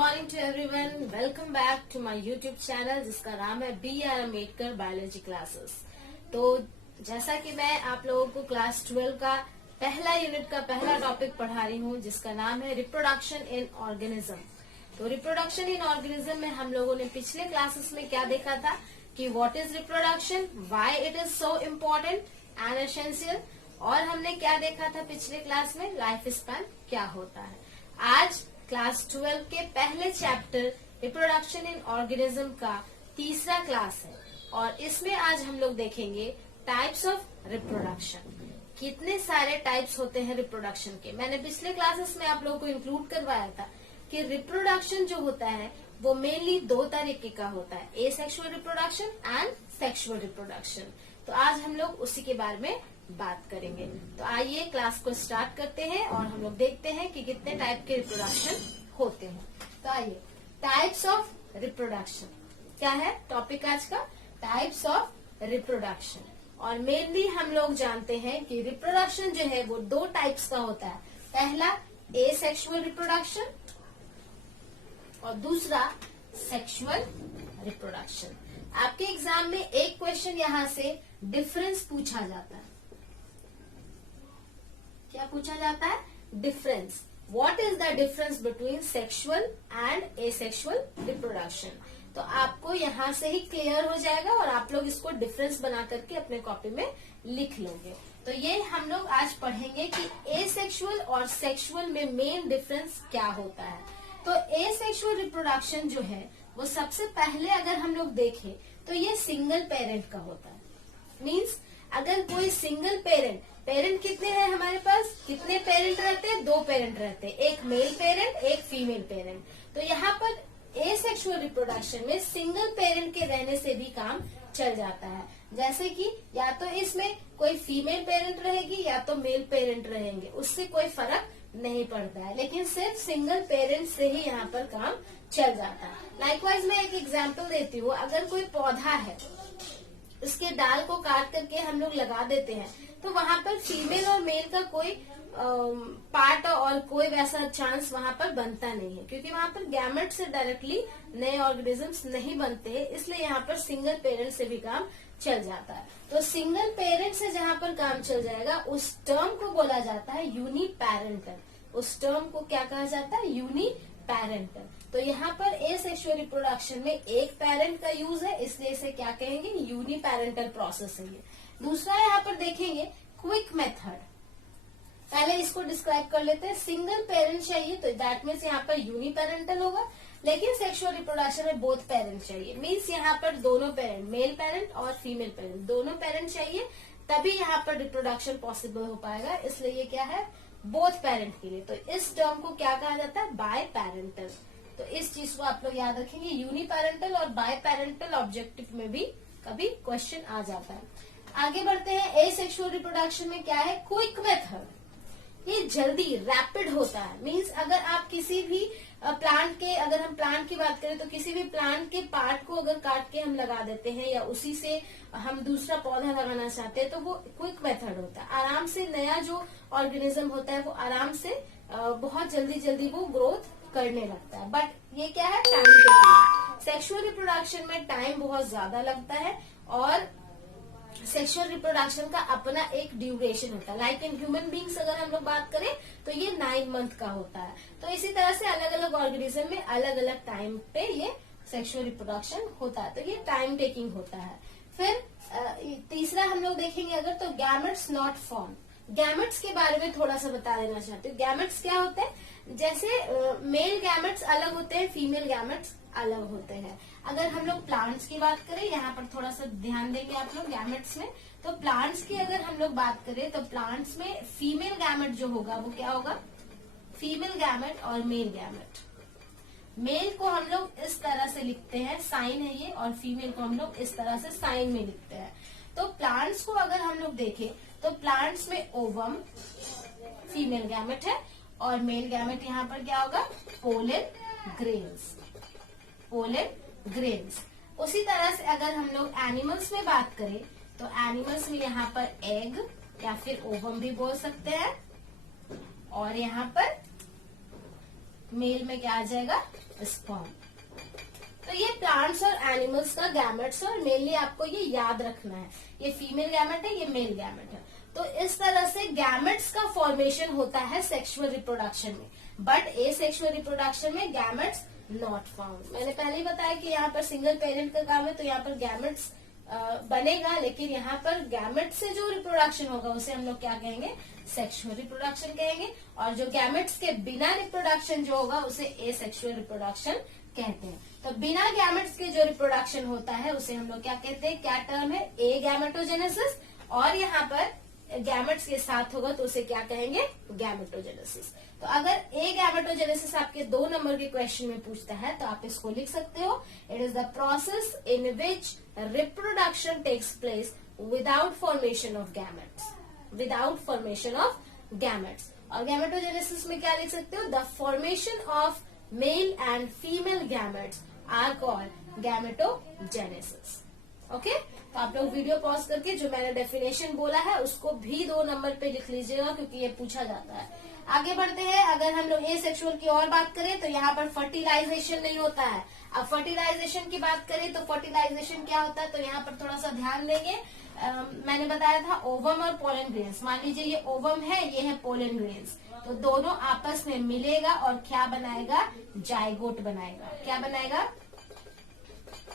Morning to everyone. Welcome back to my YouTube channel जिसका नाम है BR अम्बेडकर बायोलॉजी क्लासेस। तो जैसा कि मैं आप लोगों को क्लास 12 का पहला यूनिट का पहला टॉपिक पढ़ा रही हूँ जिसका नाम है रिप्रोडक्शन इन ऑर्गेनिज्म। तो रिप्रोडक्शन इन ऑर्गेनिज्म में हम लोगों ने पिछले क्लासेस में क्या देखा था कि what is reproduction, why it is so important and essential, और हमने क्या देखा था पिछले क्लास में, लाइफ स्पैन क्या होता है। आज क्लास 12 के पहले चैप्टर रिप्रोडक्शन इन ऑर्गेनिज्म का तीसरा क्लास है और इसमें आज हम लोग देखेंगे टाइप्स ऑफ रिप्रोडक्शन। कितने सारे टाइप्स होते हैं रिप्रोडक्शन के। मैंने पिछले क्लासेस में आप लोगों को इंक्लूड करवाया था कि रिप्रोडक्शन जो होता है वो मेनली दो तरीके का होता है, asexual reproduction and sexual reproduction. तो आज हम लोग उसी के बारे में बात करेंगे। तो आइए क्लास को स्टार्ट करते हैं और हम लोग देखते हैं कि कितने टाइप के रिप्रोडक्शन होते हैं। तो आइए, टाइप्स ऑफ रिप्रोडक्शन क्या है टॉपिक आज का, टाइप्स ऑफ रिप्रोडक्शन। और मेनली हम लोग जानते हैं कि रिप्रोडक्शन जो है वो दो टाइप्स का होता है, पहला एसेक्सुअल रिप्रोडक्शन और दूसरा सेक्सुअल रिप्रोडक्शन। आपके एग्जाम में एक क्वेश्चन यहाँ से डिफरेंस पूछा जाता है। क्या पूछा जाता है? Difference. What is the difference between sexual and asexual reproduction. तो आपको यहाँ से ही क्लियर हो जाएगा और आप लोग इसको डिफरेंस बना करके अपने कॉपी में लिख लोगे। तो ये हम लोग आज पढ़ेंगे कि एसेक्सुअल और सेक्सुअल में मेन डिफरेंस क्या होता है। तो एसेक्सुअल रिप्रोडक्शन जो है वो सबसे पहले अगर हम लोग देखें तो ये सिंगल पेरेंट का होता है। मीन्स अगर कोई सिंगल पेरेंट कितने हैं हमारे पास, कितने पेरेंट रहते हैं? दो पेरेंट रहते हैं, एक मेल पेरेंट एक फीमेल पेरेंट। तो यहाँ पर एसेक्सुअल रिप्रोडक्शन में सिंगल पेरेंट के रहने से भी काम चल जाता है। जैसे कि या तो इसमें कोई फीमेल पेरेंट रहेगी या तो मेल पेरेंट रहेंगे, उससे कोई फर्क नहीं पड़ता है, लेकिन सिर्फ सिंगल पेरेंट से ही यहाँ पर काम चल जाता है। लाइकवाइज मैं एक एग्जांपल देती हूँ। अगर कोई पौधा है, उसके डाल को काट करके हम लोग लगा देते हैं तो वहाँ पर फीमेल और मेल का कोई पार्ट और कोई वैसा चांस वहाँ पर बनता नहीं है, क्योंकि वहाँ पर गैमेट से डायरेक्टली नए ऑर्गेनिजम्स नहीं बनते, इसलिए यहाँ पर सिंगल पेरेंट से भी काम चल जाता है। तो सिंगल पेरेंट से जहाँ पर काम चल जाएगा उस टर्म को बोला जाता है यूनिपैरेंटल। उस टर्म को क्या कहा जाता है? यूनिपैरेंटल। तो यहाँ पर एसेक्सुअल रिप्रोडक्शन में एक पेरेंट का यूज है, इसलिए इसे क्या कहेंगे? यूनिपैरेंटल प्रोसेस है ये। दूसरा यहाँ पर देखेंगे क्विक मेथड। पहले इसको डिस्क्राइब कर लेते हैं। सिंगल पेरेंट चाहिए तो दैट मीन्स यहाँ पर यूनिपैरेंटल होगा, लेकिन सेक्सुअल रिप्रोडक्शन में बोथ पेरेंट चाहिए। मीन्स यहाँ पर दोनों पेरेंट, मेल पेरेंट और फीमेल पेरेंट, दोनों पेरेंट चाहिए, तभी यहाँ पर रिप्रोडक्शन पॉसिबल हो पाएगा। इसलिए ये क्या है? बोथ पेरेंट के लिए। तो इस टर्म को क्या कहा जाता है? Biparental. तो इस चीज को आप लोग याद रखेंगे। यूनिपैरेंटल और बाय पैरेंटल ऑब्जेक्टिव में भी कभी क्वेश्चन आ जाता है। आगे बढ़ते हैं। एसेक्सुअल रिप्रोडक्शन में क्या है? Quick method. ये जल्दी रैपिड होता है। मीन्स अगर आप किसी भी प्लांट के, अगर हम प्लांट की बात करें तो किसी भी प्लांट के पार्ट को अगर काट के हम लगा देते हैं या उसी से हम दूसरा पौधा लगाना चाहते हैं तो वो क्विक मेथड होता है। आराम से नया जो ऑर्गेनिज्म होता है वो आराम से बहुत जल्दी वो ग्रोथ करने लगता है। बट ये क्या है? Time taking. सेक्सुअल रिप्रोडक्शन में टाइम बहुत ज्यादा लगता है और सेक्सुअल रिप्रोडक्शन का अपना एक ड्यूरेशन होता है। लाइक इन ह्यूमन बींग्स अगर हम लोग बात करें तो ये 9 मंथ का होता है। तो इसी तरह से अलग अलग ऑर्गेनिज्म में अलग अलग टाइम पे ये सेक्सुअल रिप्रोडक्शन होता है। तो ये टाइम टेकिंग होता है। फिर तीसरा हम लोग देखेंगे अगर, तो गैमेट्स नॉट फॉर्म। गैमेट्स के बारे में थोड़ा सा बता देना चाहती हूँ। गैमेट्स क्या होते हैं? जैसे मेल गैमेट्स अलग होते हैं, फीमेल गैमेट्स अलग होते हैं। अगर हम लोग प्लांट्स की बात करें, यहाँ पर थोड़ा सा ध्यान देंगे आप लोग गैमेट्स में। तो प्लांट्स की अगर हम लोग बात करें तो प्लांट्स में फीमेल गैमेट जो होगा वो क्या होगा? फीमेल गैमेट और मेल गैमेट। मेल को हम लोग इस तरह से लिखते हैं, साइन है ये, और फीमेल को हम लोग इस तरह से साइन में लिखते हैं। तो प्लांट्स को अगर हम लोग देखें तो प्लांट्स में ओवम फीमेल गैमेट है और मेल गैमेट यहाँ पर क्या होगा? Pollen grains. Pollen grains. उसी तरह से अगर हम लोग एनिमल्स में बात करें तो एनिमल्स में यहाँ पर एग या फिर ओवम भी बोल सकते हैं और यहाँ पर मेल में क्या आ जाएगा, स्पर्म। तो ये प्लांट्स और एनिमल्स का गैमेट्स और मेनली आपको ये याद रखना है, ये फीमेल गैमेट है, ये मेल गैमेट है। तो इस तरह से गैमेट्स का फॉर्मेशन होता है सेक्सुअल रिप्रोडक्शन में, बट एसेक्सुअल रिप्रोडक्शन में गैमेट्स नॉट फाउंड। मैंने पहले ही बताया कि यहाँ पर सिंगल पेरेंट का काम है, तो यहाँ पर गैमेट्स बनेगा, लेकिन यहाँ पर गैमेट से जो रिप्रोडक्शन होगा उसे हम लोग क्या कहेंगे, सेक्सुअल रिप्रोडक्शन कहेंगे। और जो गैमेट्स के बिना रिप्रोडक्शन जो होगा उसे एसेक्सुअल रिप्रोडक्शन कहते हैं। तो बिना गैमेट्स के जो रिप्रोडक्शन होता है उसे हम लोग क्या कहते हैं, क्या टर्म है, ए गैमेटोजेनेसिस। और यहाँ पर गैमेट्स के साथ होगा तो उसे क्या कहेंगे, गैमेटोजेनेसिस। तो अगर ए गैमेटोजेनेसिस आपके 2 नंबर के क्वेश्चन में पूछता है तो आप इसको लिख सकते हो, it is the process in which reproduction takes place without formation of gametes, without formation of gametes. और गैमेटोजेनेसिस में क्या लिख सकते हो, the formation of male and female gametes are called gametogenesis. Okay, तो आप लोग वीडियो पॉज करके जो मैंने डेफिनेशन बोला है उसको भी 2 नंबर पे लिख लीजिएगा, क्योंकि ये पूछा जाता है। आगे बढ़ते हैं, अगर हम लोग एसेक्सुअल की और बात करें तो यहाँ पर फर्टिलाइजेशन नहीं होता है। अब फर्टिलाइजेशन की बात करें तो फर्टिलाइजेशन क्या होता है, तो यहाँ पर थोड़ा सा ध्यान देंगे। मैंने बताया था ओवम और पोलन ग्रेन्स। मान लीजिए ये ओवम है, ये है पोलन ग्रेन्स, तो दोनों आपस में मिलेगा और क्या बनाएगा, जाइगोट बनाएगा। क्या बनाएगा,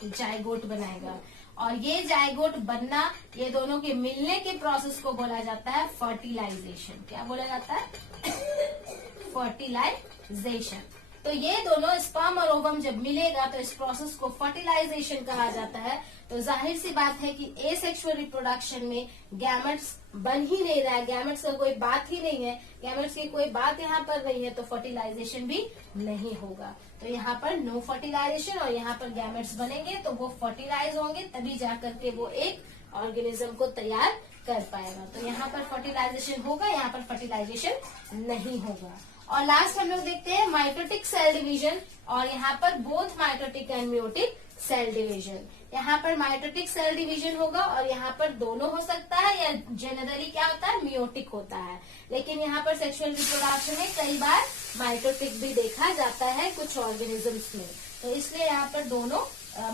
जाइगोट बनाएगा। और ये जाइगोट बनना, ये दोनों के मिलने के प्रोसेस को बोला जाता है फर्टिलाइजेशन। क्या बोला जाता है, फर्टिलाइजेशन। तो ये दोनों स्पर्म और ओवम जब मिलेगा तो इस प्रोसेस को फर्टिलाइजेशन कहा जाता है। तो जाहिर सी बात है कि एसेक्सुअल रिप्रोडक्शन में गैमेट्स बन ही नहीं रहा है, गैमेट्स का कोई बात ही नहीं है, गैमेट्स की कोई बात यहाँ पर नहीं है, तो फर्टिलाइजेशन भी नहीं होगा। तो यहाँ पर नो फर्टिलाइजेशन, और यहाँ पर गैमेट्स बनेंगे तो वो फर्टिलाइज होंगे, तभी जाकर के वो एक ऑर्गेनिज्म को तैयार कर पाएगा। तो यहाँ पर फर्टिलाइजेशन होगा, यहाँ पर फर्टिलाइजेशन नहीं होगा। और लास्ट हम लोग देखते हैं माइटोटिक सेल डिवीजन, और यहाँ पर both mitotic and meiotic cell division. यहाँ पर माइटोटिक सेल डिवीजन होगा और यहाँ पर दोनों हो सकता है, या जनरली क्या होता है, मियोटिक होता है। लेकिन यहाँ पर सेक्सुअल रिप्रोडक्शन में कई बार माइटोटिक भी देखा जाता है कुछ ऑर्गेनिजम्स में, तो इसलिए यहाँ पर दोनों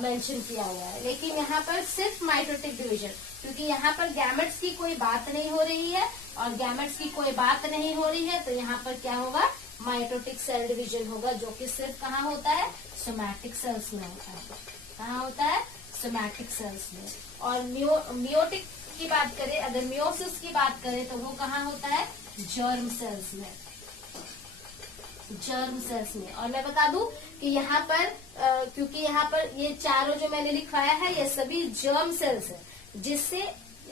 मेंशन किया हुआ है। लेकिन यहाँ पर सिर्फ माइटोटिक डिवीजन, क्योंकि यहाँ पर गैमेट्स की कोई बात नहीं हो रही है, और गैमेट्स की कोई बात नहीं हो रही है तो यहाँ पर क्या होगा, माइटोटिक सेल डिवीजन होगा, जो कि सिर्फ कहाँ होता है, सोमैटिक सेल्स में होता है। कहाँ होता है, सोमैटिक सेल्स में। और मियोटिक की बात करें, अगर मियोसिस की बात करें तो वो कहाँ होता है, जर्म सेल्स में, जर्म सेल्स में। और मैं बता दूं कि यहाँ पर क्योंकि यहाँ पर ये चारों जो मैंने लिखवाया है ये सभी जर्म सेल्स है, जिससे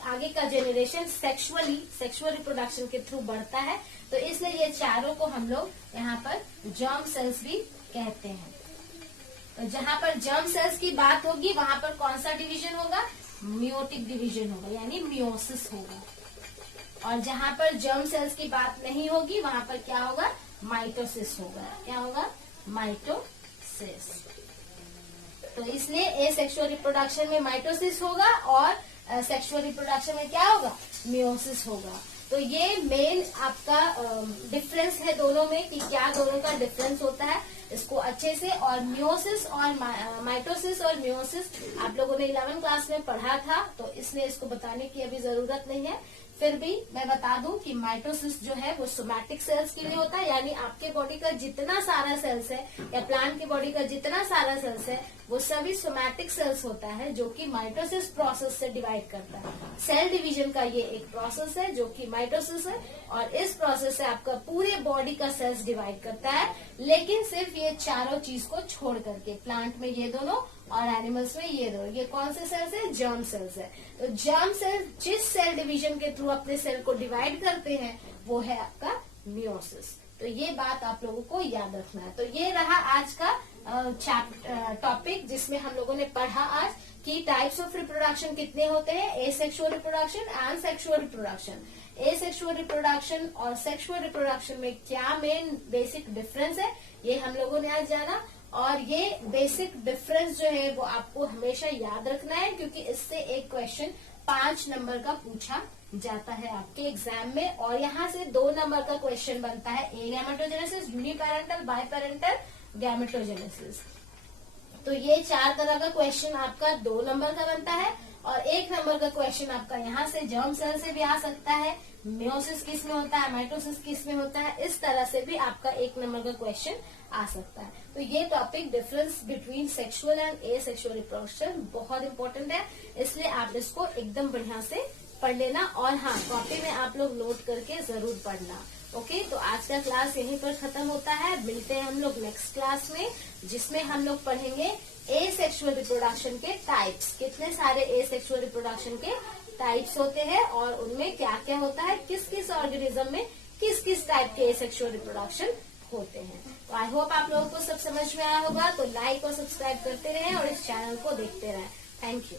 आगे का जेनरेशन सेक्सुअल रिप्रोडक्शन के थ्रू बढ़ता है, तो इसलिए ये चारों को हम लोग यहाँ पर जर्म सेल्स भी कहते हैं। तो जहाँ पर जर्म सेल्स की बात होगी वहां पर कौन सा डिवीजन होगा, मियोटिक डिवीजन होगा, यानी मियोसिस होगा। और जहाँ पर जर्म सेल्स की बात नहीं होगी वहां पर क्या होगा, माइटोसिस होगा। क्या होगा, माइटोसिस। तो इसलिए एसेक्सुअल रिप्रोडक्शन में माइटोसिस होगा और सेक्सुअल रिप्रोडक्शन में क्या होगा, मियोसिस होगा। तो ये मेन आपका डिफरेंस है दोनों में, कि क्या दोनों का डिफरेंस होता है, इसको अच्छे से। और मियोसिस और माइटोसिस और मियोसिस आप लोगों ने 11th क्लास में पढ़ा था, तो इसलिए इसको बताने की अभी जरूरत नहीं है। फिर भी मैं बता दूं कि माइटोसिस जो है वो सोमैटिक सेल्स के लिए होता है, यानी आपके बॉडी का जितना सारा सेल्स है या प्लांट की बॉडी का जितना सारा सेल्स है वो सभी सोमैटिक सेल्स होता है, जो कि माइटोसिस प्रोसेस से डिवाइड करता है। सेल डिवीजन का ये एक प्रोसेस है जो कि माइटोसिस है, और इस प्रोसेस से आपका पूरे बॉडी का सेल्स डिवाइड करता है, लेकिन सिर्फ ये चारों चीज को छोड़ करके, प्लांट में ये दोनों और एनिमल्स में ये दो। ये कौन से सेल्स है, जर्म सेल्स है। तो जर्म सेल जिस सेल डिवीजन के थ्रू अपने सेल को डिवाइड करते हैं वो है आपका मियोसिस। तो ये बात आप लोगों को याद रखना है। तो ये रहा आज का टॉपिक, जिसमें हम लोगों ने पढ़ा आज कि टाइप्स ऑफ रिप्रोडक्शन कितने होते हैं, asexual reproduction and sexual reproduction. Asexual reproduction और सेक्सुअल रिप्रोडक्शन में क्या मेन बेसिक डिफरेंस है, ये हम लोगों ने आज जाना। और ये बेसिक डिफरेंस जो है वो आपको हमेशा याद रखना है, क्योंकि इससे एक क्वेश्चन 5 नंबर का पूछा जाता है आपके एग्जाम में। और यहाँ से 2 नंबर का क्वेश्चन बनता है, ए गैमेटोजेनेसिस, यूनिपेरेंटल, बाइपेरेंटल गैमेटोजेनेसिस। तो ये 4 तरह का क्वेश्चन आपका 2 नंबर का बनता है। और 1 नंबर का क्वेश्चन आपका यहाँ से जर्म सेल से भी आ सकता है, मियोसिस किस में होता है, माइटोसिस किस में होता है, इस तरह से भी आपका 1 नंबर का क्वेश्चन आ सकता है। तो ये topic difference between sexual and asexual reproduction बहुत इंपॉर्टेंट है, इसलिए आप इसको एकदम बढ़िया से पढ़ लेना। और हाँ, कॉपी में आप लोग नोट करके जरूर पढ़ना। ओके, तो आज का क्लास यहीं पर खत्म होता है। मिलते हैं हम लोग नेक्स्ट क्लास में, जिसमें हम लोग पढ़ेंगे एसेक्सुअल रिप्रोडक्शन के टाइप्स। कितने सारे एसेक्सुअल रिप्रोडक्शन के टाइप्स होते हैं और उनमें क्या क्या होता है, किस किस ऑर्गेनिज्म में किस किस टाइप के एसेक्सुअल रिप्रोडक्शन होते हैं। तो आई होप आप लोगों को सब समझ में आया होगा। तो लाइक और सब्सक्राइब करते रहें और इस चैनल को देखते रहें। Thank you.